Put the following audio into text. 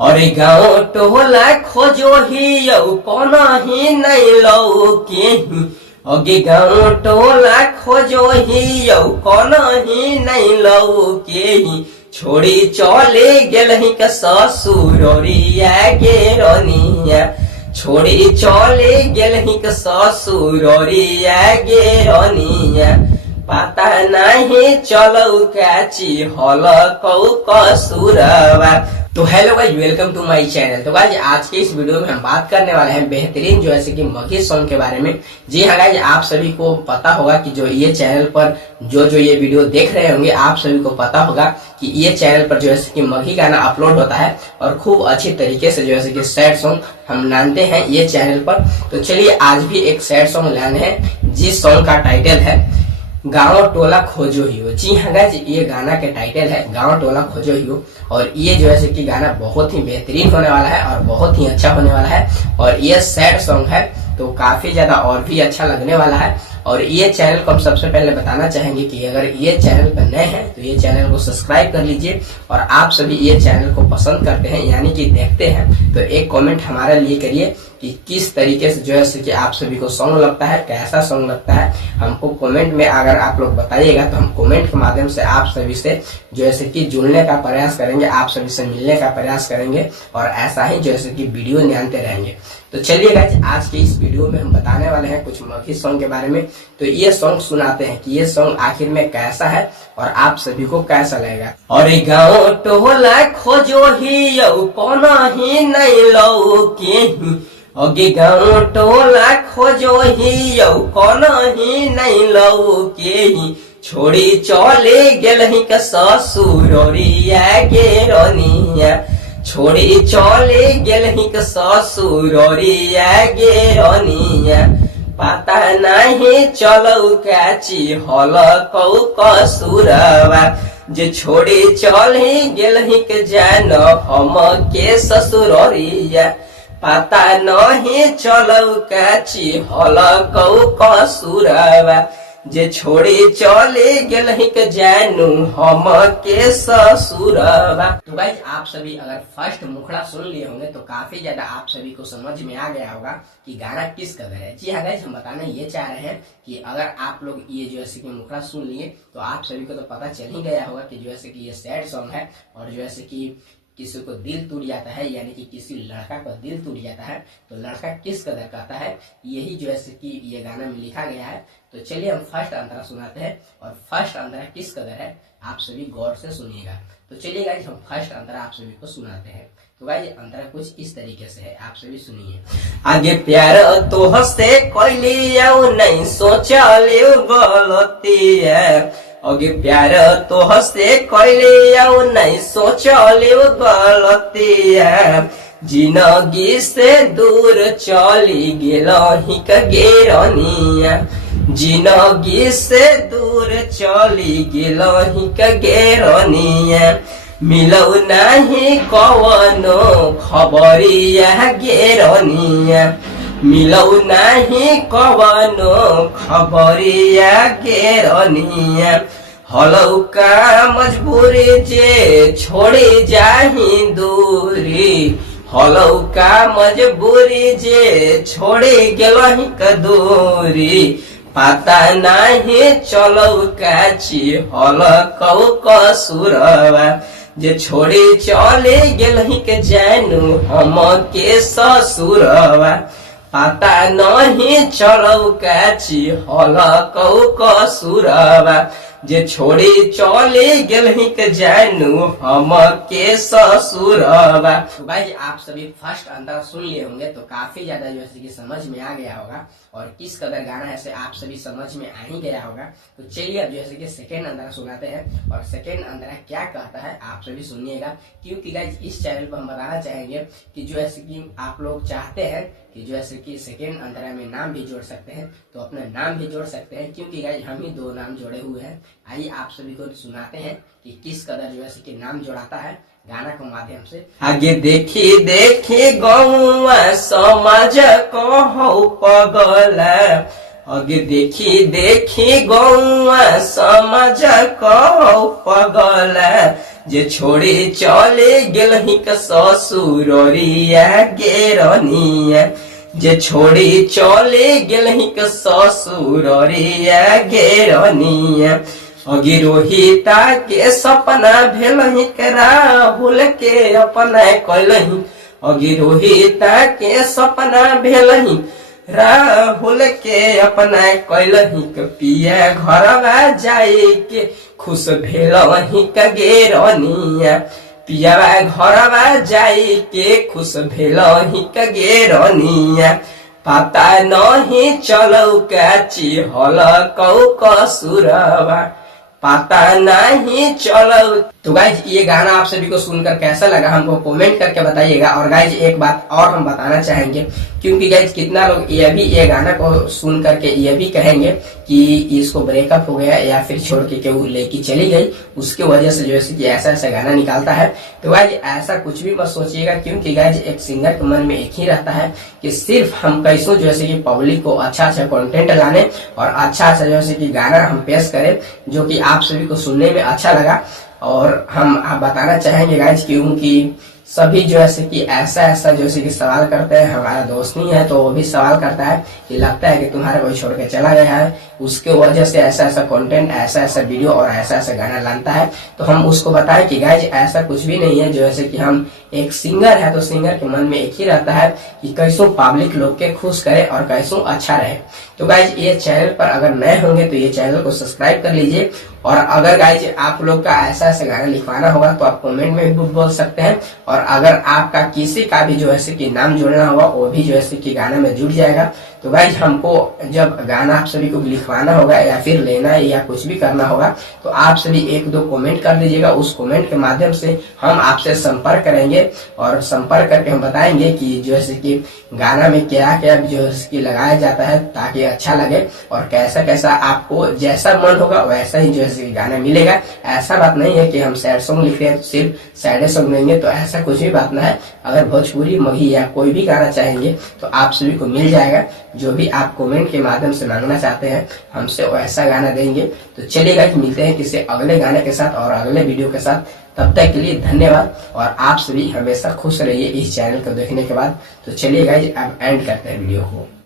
और गाँव टोला खोजो ही कोना ही नहीं लौके अगे गाँव टोला खोजो ही कोना ही नहीं लौके छोड़ी चले गेलही के ससुरिया गे रनिया छोड़ी चले गेलही के ससुरिया गे रनिया पता नहीं चलो कैची हल कौ कसुरवा। तो hello guys, welcome to my channel. तो गाइस आज के इस वीडियो में हम बात करने वाले हैं बेहतरीन जो है कि मगही सॉन्ग के बारे में। जी हाँ गाइस, आप सभी को पता होगा कि जो ये चैनल पर जो ये वीडियो देख रहे होंगे, आप सभी को पता होगा कि ये चैनल पर जो है कि मगही गाना अपलोड होता है और खूब अच्छी तरीके से जो है कि सैड सॉन्ग हम लाते हैं ये चैनल पर। तो चलिए आज भी एक सैड सॉन्ग लाने हैं जिस सॉन्ग का टाइटल है गाँव टोला खोजो ही हो। जी हाँ गाइस, ये गाना के टाइटल है गाँव टोला खोजो ही हो और ये जो है कि गाना बहुत ही बेहतरीन होने वाला है और बहुत ही अच्छा होने वाला है और ये सैड सॉन्ग है तो काफी ज्यादा और भी अच्छा लगने वाला है। और ये चैनल को हम सबसे पहले बताना चाहेंगे कि अगर ये चैनल पर नए हैं तो ये चैनल को सब्सक्राइब कर लीजिए और आप सभी ये चैनल को पसंद करते हैं यानी कि देखते हैं तो एक कमेंट हमारे लिए करिए कि किस तरीके से जो है कि आप सभी को सॉन्ग लगता है, कैसा सॉन्ग लगता है। हमको कमेंट में अगर आप लोग बताइएगा तो हम कमेंट के माध्यम से आप सभी से जो है कि जुड़ने का प्रयास करेंगे, आप सभी से मिलने का प्रयास करेंगे और ऐसा ही जो है कि वीडियो निकालते रहेंगे। तो चलिए गाइस आज के इस वीडियो में हम बताने वाले हैं कुछ मगही सॉन्ग के बारे में। तो ये सॉन्ग सुनाते हैं कि ये सॉन्ग आखिर में कैसा है और आप सभी को कैसा लगेगा। और गाँव टोला खोजो ही कोना ही नहीं लौके अगे गाँव टोला खोजो ही कोना ही नहीं लौके छोड़ी चले गेलही के ससुरिया गे रनिया छोड़ी चले गेलही के ससुरिया गे रनिया पता नहीं चलो कैची हल कौ कसुरवा जे छोड़ी चले गेलही के जान हम के ससुरिया पता नहीं चलो कैची हल कौ कसुरवा जे छोड़ी चले गेलही के जानू हम के ससुरवा। तो गाइस आप सभी अगर फर्स्ट मुखड़ा सुन लिए होंगे तो काफी ज्यादा आप सभी को समझ में आ गया होगा कि गाना किस कदर है। जी हाँ गाइस, हम बताना ये चाह रहे हैं कि अगर आप लोग ये जो है कि मुखड़ा सुन लिए तो आप सभी को तो पता चल ही गया होगा कि जो है कि ये सैड सॉन्ग है और जो है कि किसी को दिल टूट जाता है यानी कि किसी लड़का का दिल टूट जाता है तो लड़का किस कदर करता है यही जो है कि ये गाना में लिखा गया है। तो चलिए हम फर्स्ट अंतरा सुनाते हैं और फर्स्ट अंतरा किस कदर है आप सभी गौर से सुनिएगा। तो चलिए गाइस हम फर्स्ट अंतरा आप सभी को सुनाते हैं। तो गाइस अंतरा कुछ इस तरीके से है, आप सभी सुनिए। आगे प्यार तो हंसते कोई नहीं सोचले गलती है अगे प्यार तो हंसे कोई नहीं सोचले गलती है जिंदगी से दूर चली गेलही के रनिया जिंदगी से दूर चली गेलही के रनिया मिलौ नहीं कवनो खबरिया गे रनिया मिलौ नहीं कवनो खबरिया गे रनिया हलौ का मजबूरी जे छोड़ी जाही दूरी हलौ का मजबूरी जे छोड़ी गेलही के दूरी पता नहीं चलो कैची हल कौ कसुरवा जे छोड़ी चले गेलही के जानू हम के ससुरवा पता नहीं चलो कैची हल कौ कसुरवा जे छोड़ी चले गेलही के जानू हम के ससुरवा। तो भाई आप सभी फर्स्ट अंतरा सुन लिए होंगे तो काफी ज्यादा जो है कि समझ में आ गया होगा और किस कदर गाना है से आप सभी समझ में आ ही गया होगा। तो चलिए अब जैसे कि सेकेंड अंतरा सुनाते हैं और सेकेंड अंतरा क्या कहता है आप सभी सुनिएगा क्योंकि गाइस इस चैनल पर हम बताना चाहेंगे कि जो है कि आप लोग चाहते हैं कि जो है कि सेकेंड अंतरा में नाम भी जोड़ सकते हैं तो अपना नाम भी जोड़ सकते हैं क्योंकि गाइस हम ही दो नाम जोड़े हुए हैं। आइए आप सभी को सुनाते हैं कि किस कदर जो है कि नाम जोड़ाता है गाना के माध्यम से। आगे देखी देखी गौवा समाज को पगला आगे देखी देखी गौवा समाज को पगला जे छोड़ी चले गेलही क ससुररिया गे रनिया, जे छोड़ी चले गेलही क ससुररिया गे रनिया, अगी रोहिता के सपना भेलही के राहुल के अपना कैलही, अगी रोहिता के सपना भेलही राहुल के अपना कैलही के पिया घरवा जाए के खुश भेलही के गे रनिया, पियावा घरवा जाए के खुश भेलही के गे रनिया, पता नहीं चलौ काची हल कौ कसुरवा, पता नहीं चलो। तो गाइज ये गाना आप सभी को सुनकर कैसा लगा हमको कमेंट करके बताइएगा। और गाइज एक बात और हम बताना चाहेंगे, क्योंकि गाइज कितना लोग ये गाना को सुन करके ये भी कहेंगे कि इसको ब्रेकअप हो गया या फिर छोड़ के केहू लेके चली गई, उसके वजह से जो है कि ऐसा ऐसा गाना निकालता है। तो गाइज ऐसा कुछ भी मत सोचिएगा, क्योंकि गाइज एक सिंगर के मन में एक ही रहता है कि सिर्फ हम कैसो जो है कि पब्लिक को अच्छा अच्छा कंटेंट लाने और अच्छा अच्छा जो है कि गाना हम पेश करें जो कि आप सभी को सुनने में अच्छा लगा। और हम आप बताना चाहेंगे गाइज क्योंकि सभी जो है कि ऐसा जो है कि सवाल करते हैं, हमारा दोस्त नहीं है तो वो भी सवाल करता है कि लगता है कि तुम्हारा कोई छोड़ के चला गया है, उसके वजह से ऐसा कंटेंट, ऐसा वीडियो और ऐसा गाना लाता है। तो हम उसको बताएं कि गाइज ऐसा कुछ भी नहीं है, जो है कि हम एक सिंगर है तो सिंगर के मन में एक ही रहता है कि कैसो पब्लिक लोग के खुश करे और कैसो अच्छा रहे। तो गाइज ये चैनल पर अगर नए होंगे तो ये चैनल को सब्सक्राइब कर लीजिए। और अगर गाइज आप लोग का ऐसा गाना लिखवाना होगा तो आप कमेंट में भी बोल सकते हैं, और अगर आपका किसी का भी जो है कि नाम जोड़ना होगा वो भी जो है कि गाना में जुड़ जाएगा। तो गाइज हमको जब गाना आप सभी को लिखवाना होगा या फिर लेना है या कुछ भी करना होगा तो आप सभी 1-2 कमेंट कर दीजिएगा। उस कमेंट के माध्यम से हम आपसे संपर्क करेंगे और संपर्क करके हम बताएंगे कि जो है कि गाना में क्या क्या जो है कि लगाया जाता है ताकि अच्छा लगे, और कैसा कैसा आपको जैसा मन होगा वैसा ही जो है कि गाना मिलेगा। ऐसा बात नहीं है कि हम सैड सॉन्ग लिख रहे हैं सिर्फ सैड सॉन्ग लेंगे, तो ऐसा कुछ भी बात ना है। अगर भोजपुरी, मगही या कोई भी गाना चाहेंगे तो आप सभी को मिल जाएगा। जो भी आप कमेंट के माध्यम से मांगना चाहते हैं हमसे वैसा गाना देंगे। तो चलिए गाइस मिलते हैं किसी अगले गाने के साथ और अगले वीडियो के साथ। तब तक के लिए धन्यवाद, और आप सभी हमेशा खुश रहिए इस चैनल को देखने के बाद। तो चलिए गाइस अब एंड करते हैं वीडियो को।